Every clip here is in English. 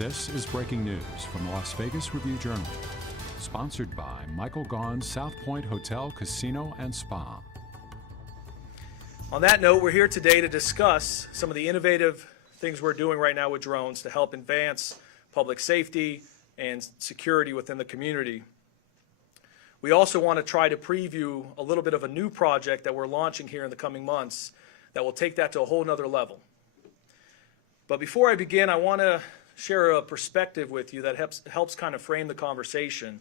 This is breaking news from the Las Vegas Review-Journal, sponsored by Michael Gaughan's South Point Hotel, Casino, and Spa. On that note, we're here today to discuss some of the innovative things we're doing right now with drones to help advance public safety and security within the community. We also want to try to preview a little bit of a new project that we're launching here in the coming months that will take that to a whole nother level. But before I begin, I want to share a perspective with you that helps kind of frame the conversation.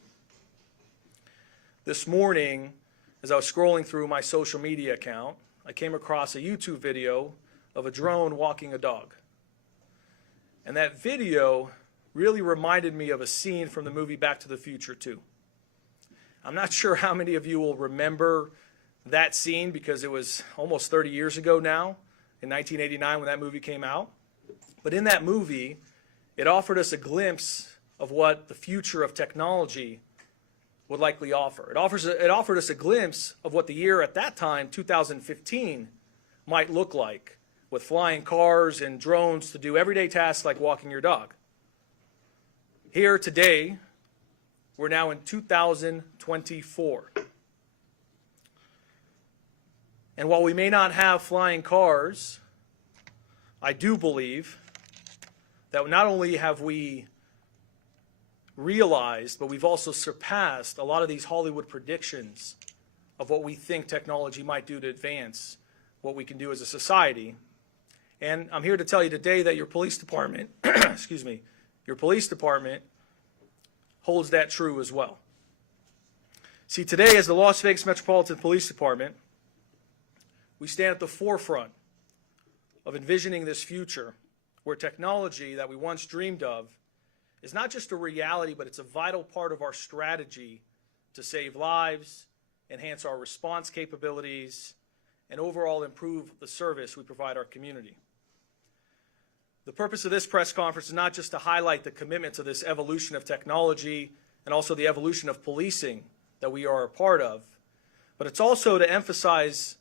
This morning, as I was scrolling through my social media account, I came across a YouTube video of a drone walking a dog. And that video really reminded me of a scene from the movie Back to the Future 2. I'm not sure how many of you will remember that scene because it was almost 30 years ago now, in 1989 when that movie came out. But in that movie, it offered us a glimpse of what the future of technology would likely offer. It offered us a glimpse of what the year at that time, 2015, might look like, with flying cars and drones to do everyday tasks like walking your dog. Here today, we're now in 2024. And while we may not have flying cars, I do believe that not only have we realized, but we've also surpassed a lot of these Hollywood predictions of what we think technology might do to advance what we can do as a society. And I'm here to tell you today that your police department, excuse me, your police department holds that true as well. See, today as the Las Vegas Metropolitan Police Department, we stand at the forefront of envisioning this future where technology that we once dreamed of is not just a reality, but it's a vital part of our strategy to save lives, enhance our response capabilities, and overall improve the service we provide our community. The purpose of this press conference is not just to highlight the commitment to this evolution of technology and also the evolution of policing that we are a part of, but it's also to emphasize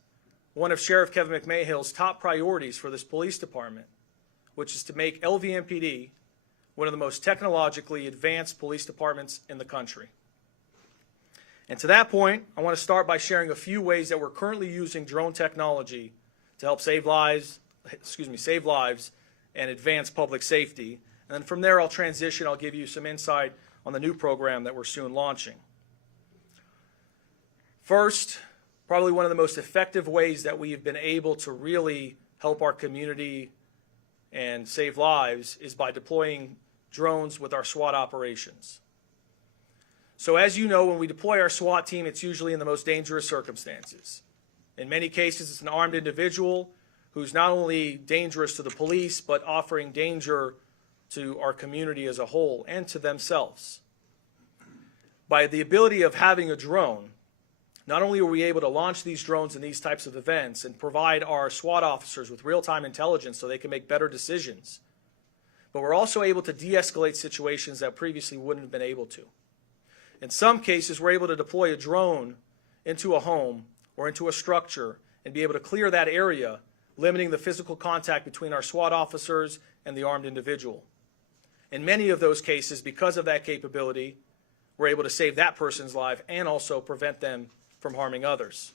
one of Sheriff Kevin McMahill's top priorities for this police department, which is to make LVMPD one of the most technologically advanced police departments in the country. And to that point, I want to start by sharing a few ways that we're currently using drone technology to help save lives and advance public safety. And then from there, I'll transition. I'll give you some insight on the new program that we're soon launching. First, probably one of the most effective ways that we've been able to really help our community and save lives is by deploying drones with our SWAT operations. So as you know, when we deploy our SWAT team, it's usually in the most dangerous circumstances. In many cases, it's an armed individual who's not only dangerous to the police, but offering danger to our community as a whole and to themselves. By the ability of having a drone, not only are we able to launch these drones in these types of events and provide our SWAT officers with real-time intelligence so they can make better decisions, but we're also able to de-escalate situations that previously wouldn't have been able to. In some cases, we're able to deploy a drone into a home or into a structure and be able to clear that area, limiting the physical contact between our SWAT officers and the armed individual. In many of those cases, because of that capability, we're able to save that person's life and also prevent them from harming others.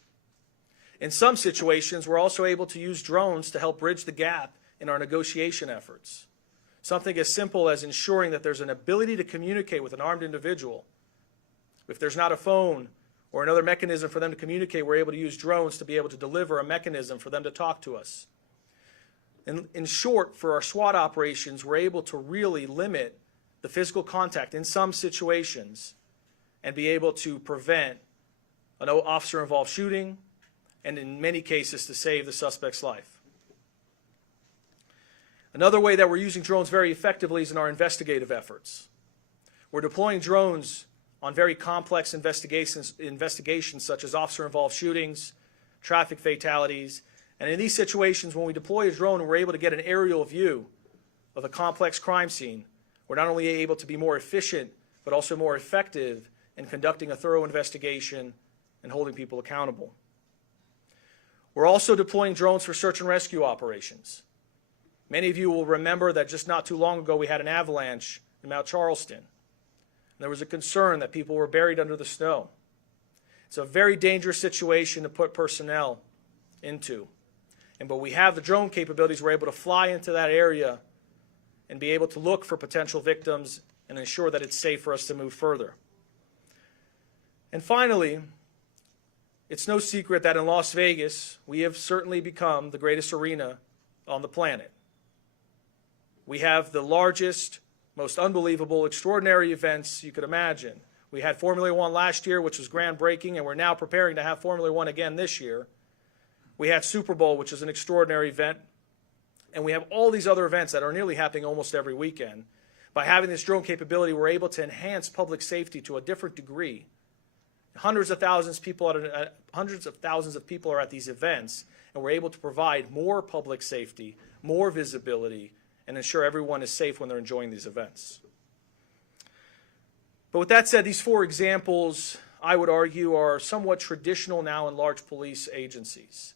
In some situations, we're also able to use drones to help bridge the gap in our negotiation efforts. Something as simple as ensuring that there's an ability to communicate with an armed individual. If there's not a phone or another mechanism for them to communicate, we're able to use drones to be able to deliver a mechanism for them to talk to us. In short, for our SWAT operations, we're able to really limit the physical contact in some situations and be able to prevent an officer-involved shooting, and in many cases to save the suspect's life. Another way that we're using drones very effectively is in our investigative efforts. We're deploying drones on very complex investigations such as officer-involved shootings, traffic fatalities, and in these situations when we deploy a drone and we're able to get an aerial view of a complex crime scene, we're not only able to be more efficient but also more effective in conducting a thorough investigation and holding people accountable. We're also deploying drones for search and rescue operations. Many of you will remember that just not too long ago we had an avalanche in Mount Charleston. There was a concern that people were buried under the snow. It's a very dangerous situation to put personnel into. But we have the drone capabilities. We're able to fly into that area and be able to look for potential victims and ensure that it's safe for us to move further. And finally, it's no secret that in Las Vegas, we have certainly become the greatest arena on the planet. We have the largest, most unbelievable, extraordinary events you could imagine. We had Formula One last year, which was groundbreaking, and we're now preparing to have Formula One again this year. We had Super Bowl, which is an extraordinary event. And we have all these other events that are nearly happening almost every weekend. By having this drone capability, we're able to enhance public safety to a different degree. Hundreds of thousands of people are at these events, and we're able to provide more public safety, more visibility, and ensure everyone is safe when they're enjoying these events. But with that said, these four examples, I would argue, are somewhat traditional now in large police agencies.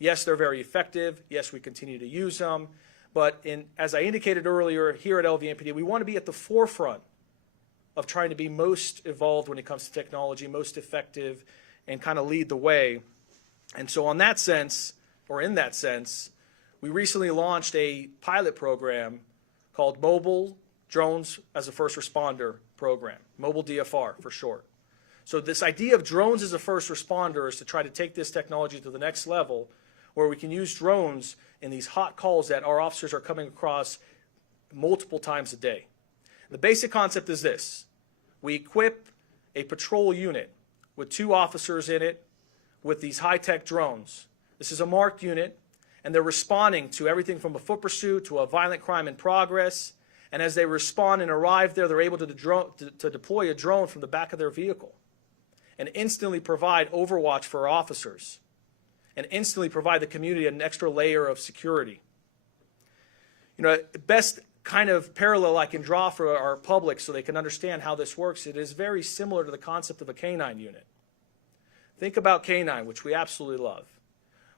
Yes, they're very effective. Yes, we continue to use them. But as I indicated earlier, here at LVMPD, we want to be at the forefront of trying to be most evolved when it comes to technology, most effective, and kind of lead the way. And so in that sense, we recently launched a pilot program called Mobile Drones as a First Responder Program, Mobile DFR for short. So this idea of drones as a first responder is to try to take this technology to the next level, where we can use drones in these hot calls that our officers are coming across multiple times a day. The basic concept is this. We equip a patrol unit with 2 officers in it with these high-tech drones. This is a marked unit, and they're responding to everything from a foot pursuit to a violent crime in progress. And as they respond and arrive there, they're able to deploy a drone from the back of their vehicle and instantly provide overwatch for our officers and instantly provide the community an extra layer of security. You know, the best kind of parallel I can draw for our public so they can understand how this works, it is very similar to the concept of a canine unit. Think about canine, which we absolutely love.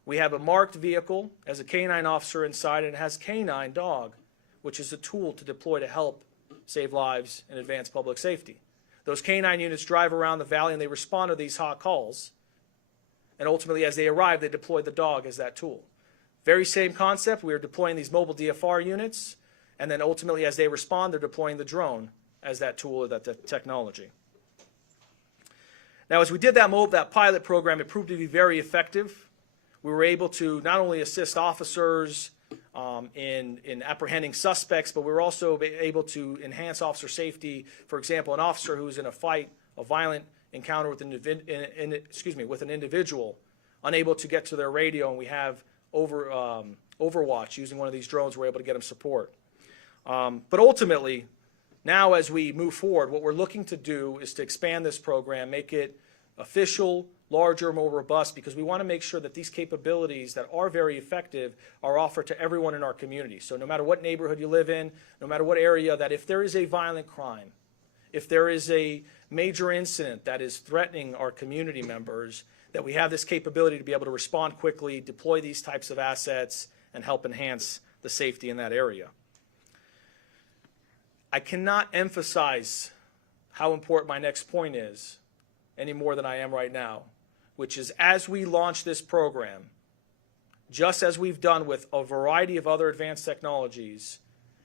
We have a marked vehicle, has a canine officer inside, and it has canine dog, which is a tool to deploy to help save lives and advance public safety. Those canine units drive around the valley and they respond to these hot calls. And ultimately, as they arrive, they deploy the dog as that tool. Very same concept. We are deploying these mobile DFR units. And then ultimately, as they respond, they're deploying the drone as that tool or that technology. Now, as we did that pilot program, it proved to be very effective. We were able to not only assist officers in apprehending suspects, but we were also able to enhance officer safety. For example, an officer who's in a fight, a violent encounter with an individual, unable to get to their radio, and we have overwatch using one of these drones, we're able to get them support. But ultimately, now as we move forward, what we're looking to do is to expand this program, make it official, larger, more robust, because we want to make sure that these capabilities that are very effective are offered to everyone in our community. So no matter what neighborhood you live in, no matter what area, that if there is a violent crime, if there is a major incident that is threatening our community members, that we have this capability to be able to respond quickly, deploy these types of assets, and help enhance the safety in that area. I cannot emphasize how important my next point is any more than I am right now, which is as we launch this program, just as we've done with a variety of other advanced technologies,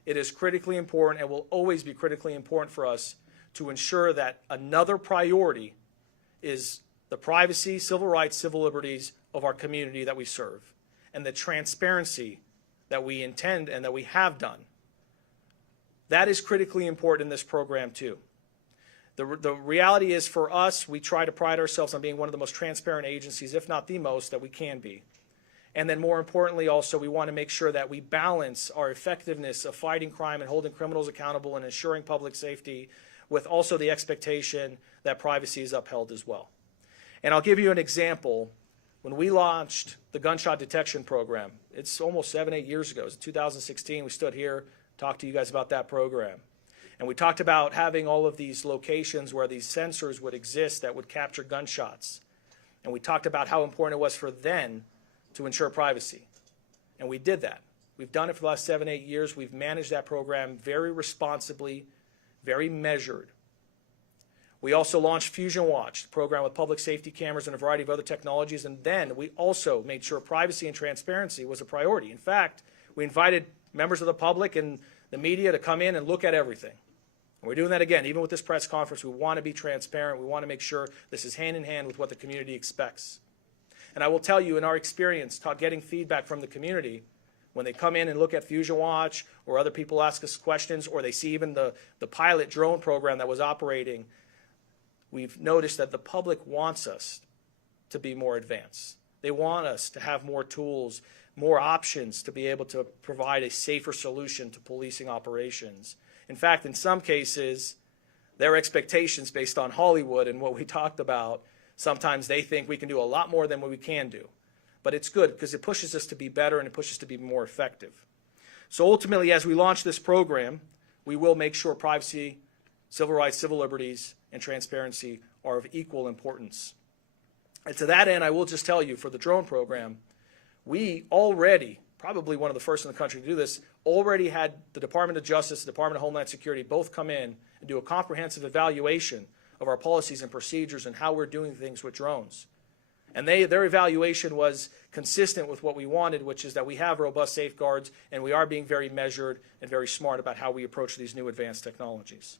it is critically important and will always be critically important for us to ensure that another priority is the privacy, civil rights, civil liberties of our community that we serve, and the transparency that we intend and that we have done. That is critically important in this program too. The reality is, for us, we try to pride ourselves on being one of the most transparent agencies, if not the most, that we can be. And then more importantly also, we want to make sure that we balance our effectiveness of fighting crime and holding criminals accountable and ensuring public safety with also the expectation that privacy is upheld as well. And I'll give you an example. When we launched the gunshot detection program, it's almost 7-8 years ago. It was 2016. We stood here, talked to you guys about that program. And we talked about having all of these locations where these sensors would exist that would capture gunshots. And we talked about how important it was for then to ensure privacy. And we did that. We've done it for the last 7, 8 years. We've managed that program very responsibly, very measured. We also launched Fusion Watch, a program with public safety cameras and a variety of other technologies, and then we also made sure privacy and transparency was a priority. In fact, we invited members of the public and the media to come in and look at everything. And we're doing that again, even with this press conference. We want to be transparent. We want to make sure this is hand in hand with what the community expects. And I will tell you, in our experience, getting feedback from the community, when they come in and look at Fusion Watch, or other people ask us questions, or they see even the pilot drone program that was operating, we've noticed that the public wants us to be more advanced. They want us to have more tools, more options to be able to provide a safer solution to policing operations. In fact, in some cases, their expectations based on Hollywood and what we talked about, sometimes they think we can do a lot more than what we can do. But it's good because it pushes us to be better and it pushes us to be more effective. So ultimately, as we launch this program, we will make sure privacy, civil rights, civil liberties, and transparency are of equal importance. And to that end, I will just tell you, for the drone program, we already, probably one of the first in the country to do this, already had the Department of Justice, the Department of Homeland Security both come in and do a comprehensive evaluation of our policies and procedures and how we're doing things with drones. And their evaluation was consistent with what we wanted, which is that we have robust safeguards and we are being very measured and very smart about how we approach these new advanced technologies.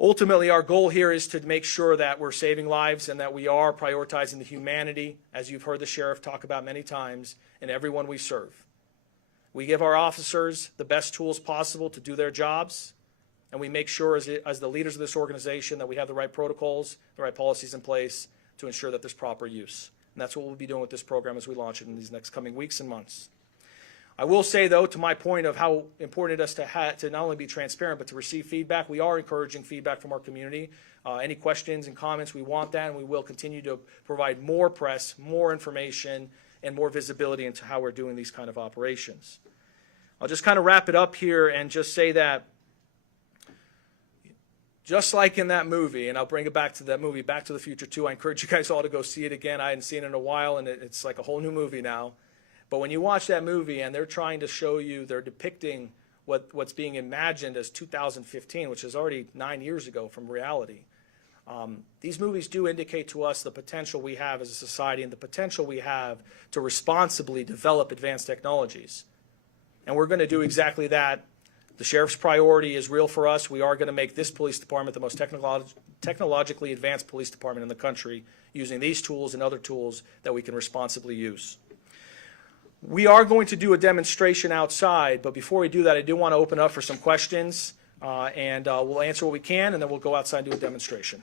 Ultimately, our goal here is to make sure that we're saving lives and that we are prioritizing the humanity, as you've heard the sheriff talk about many times, in everyone we serve. We give our officers the best tools possible to do their jobs, and we make sure as the leaders of this organization that we have the right protocols, the right policies in place to ensure that there's proper use. And that's what we'll be doing with this program as we launch it in these next coming weeks and months. I will say, though, to my point of how important it is to not only be transparent, but to receive feedback, we are encouraging feedback from our community. Any questions and comments, we want that, and we will continue to provide more press, more information, and more visibility into how we're doing these kind of operations. I'll just kind of wrap it up here and just say that just like in that movie, and I'll bring it back to that movie, Back to the Future 2, I encourage you guys all to go see it again. I hadn't seen it in a while, and it's like a whole new movie now. But when you watch that movie and they're trying to show you, they're depicting what's being imagined as 2015, which is already 9 years ago from reality. These movies do indicate to us the potential we have as a society and the potential we have to responsibly develop advanced technologies. And we're going to do exactly that. The sheriff's priority is real for us. We are going to make this police department the most technologically advanced police department in the country, using these tools and other tools that we can responsibly use. We are going to do a demonstration outside, but before we do that, I do want to open up for some questions, and we'll answer what we can, and then we'll go outside and do a demonstration.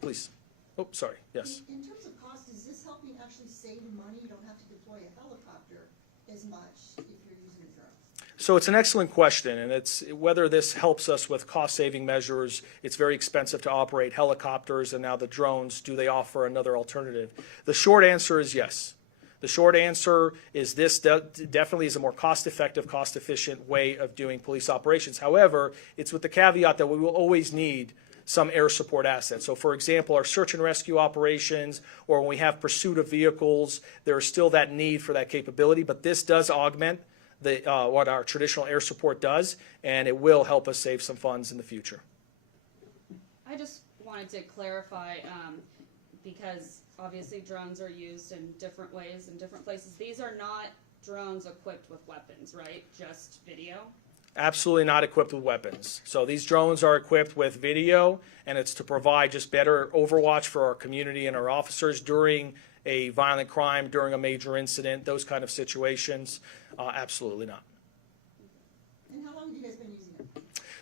Please. Oh, sorry. Yes. In terms of cost, is this helping actually save money? You don't have to deploy a helicopter as much if you're using a drone. So it's an excellent question, and it's whether this helps us with cost-saving measures. It's very expensive to operate helicopters, and now the drones, do they offer another alternative? The short answer is yes. The short answer is this definitely is a more cost-effective, cost-efficient way of doing police operations. However, it's with the caveat that we will always need some air support assets. So, for example, our search and rescue operations, or when we have pursuit of vehicles, there is still that need for that capability. But this does augment what our traditional air support does, and it will help us save some funds in the future. I just wanted to clarify, because obviously drones are used in different ways in different places. These are not drones equipped with weapons, right? Just video? Absolutely not equipped with weapons. So these drones are equipped with video, and it's to provide just better overwatch for our community and our officers during a violent crime, during a major incident, those kind of situations. Absolutely not. And how long have you guys been using it?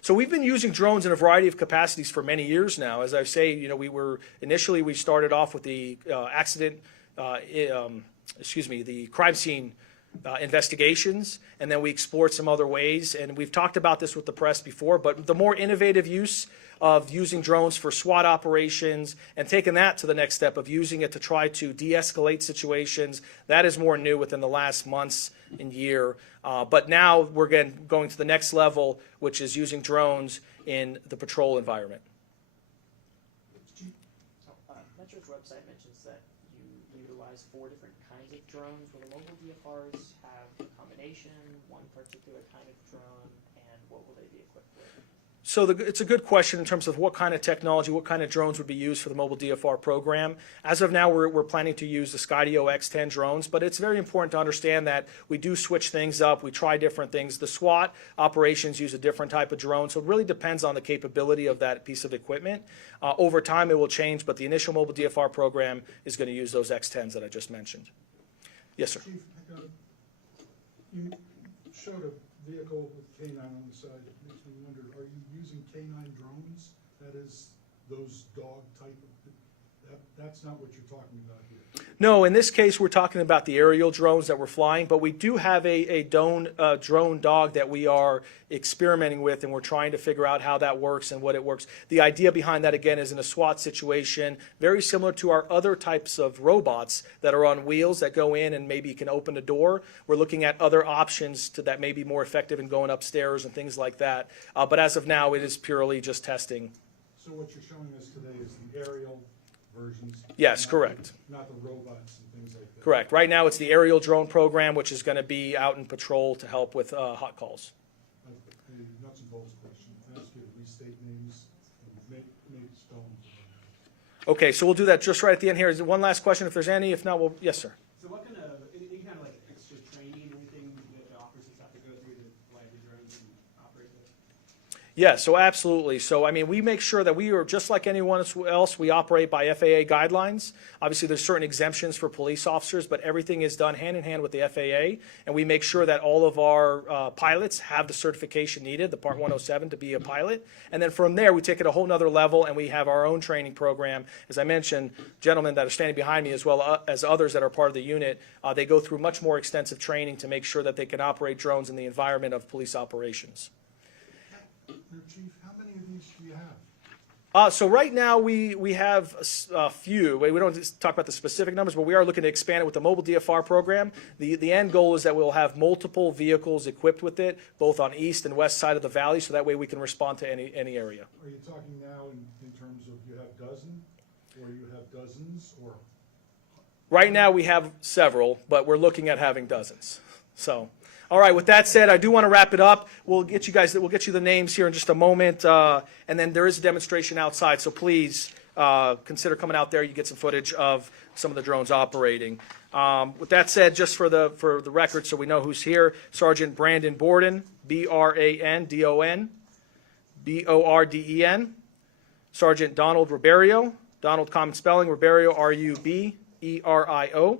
So we've been using drones in a variety of capacities for many years now. As I say, you know, we started off with the the crime scene investigations, and then we explored some other ways. And we've talked about this with the press before, but the more innovative use of using drones for SWAT operations and taking that to the next step of using it to try to de-escalate situations, that is more new within the last months and year. But now we're going to the next level, which is using drones in the patrol environment. Metro's website mentions that you utilize 4 different kinds kinds of drones? Will the mobile DFRs have a combination, one particular kind of drone, and what will they be equipped with? So it's a good question in terms of what kind of technology, what kind of drones would be used for the mobile DFR program. As of now, we're planning to use the Skydio X10 drones, but it's very important to understand that we do switch things up. We try different things. The SWAT operations use a different type of drone, so it really depends on the capability of that piece of equipment. Over time, it will change, but the initial mobile DFR program is going to use those X10s that I just mentioned. Yes, sir. Chief, you showed a vehicle with K9 on the side. It makes me wonder, are you using K9 drones? That is, those dog type of, that's not what you're talking about here. No, in this case, we're talking about the aerial drones that we're flying, but we do have a drone dog that we are experimenting with, and we're trying to figure out how that works and what it works. The idea behind that, again, is in a SWAT situation, very similar to our other types of robots that are on wheels that go in and maybe can open a door. We're looking at other options that may be more effective in going upstairs and things like that. But as of now, it is purely just testing. So what you're showing us today is the aerial versions? Yes, correct. Not the robots and things like that? Correct. Right now, it's the aerial drone program, which is going to be out in patrol to help with hot calls. A nuts and bolts question. I ask you to restate names and make stones. Okay, so we'll do that just right at the end here. Is there one last question if there's any? If not, we'll, yes, sir. So what kind of, any kind of like extra training or anything that the officers have to go through to fly the drones and operate them? Yeah, so absolutely. So, I mean, we make sure that we are just like anyone else. We operate by FAA guidelines. Obviously, there's certain exemptions for police officers, but everything is done hand in hand with the FAA. And we make sure that all of our pilots have the certification needed, the Part 107, to be a pilot. And then from there, we take it a whole nother level, and we have our own training program. As I mentioned, gentlemen that are standing behind me, as well as others that are part of the unit, they go through much more extensive training to make sure that they can operate drones in the environment of police operations. Chief, how many of these do you have? So right now we have a few. We don't just talk about the specific numbers, but we are looking to expand it with the mobile DFR program. The end goal is that we'll have multiple vehicles equipped with it, both on east and west side of the valley, so that way we can respond to any area. Are you talking now in terms of you have dozen, or you have dozens, or? Right now we have several, but we're looking at having dozens. So, all right. With that said, I do want to wrap it up. We'll get you the names here in just a moment, and then there is a demonstration outside. So please consider coming out there. You get some footage of some of the drones operating. With that said, just for the record, so we know who's here, Sergeant Brandon Borden, Brandon Borden, Sergeant Donald Riberio, Donald common spelling, Riberio Ruberio,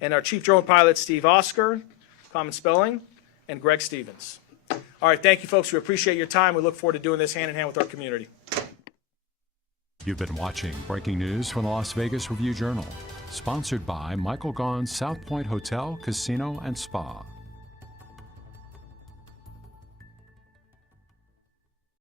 and our Chief Drone Pilot Steve Oscar, common spelling, and Greg Stevens. All right, thank you, folks. We appreciate your time. We look forward to doing this hand in hand with our community. You've been watching breaking news from the Las Vegas Review-Journal, sponsored by Michael Gaughan's South Point Hotel, Casino, and Spa.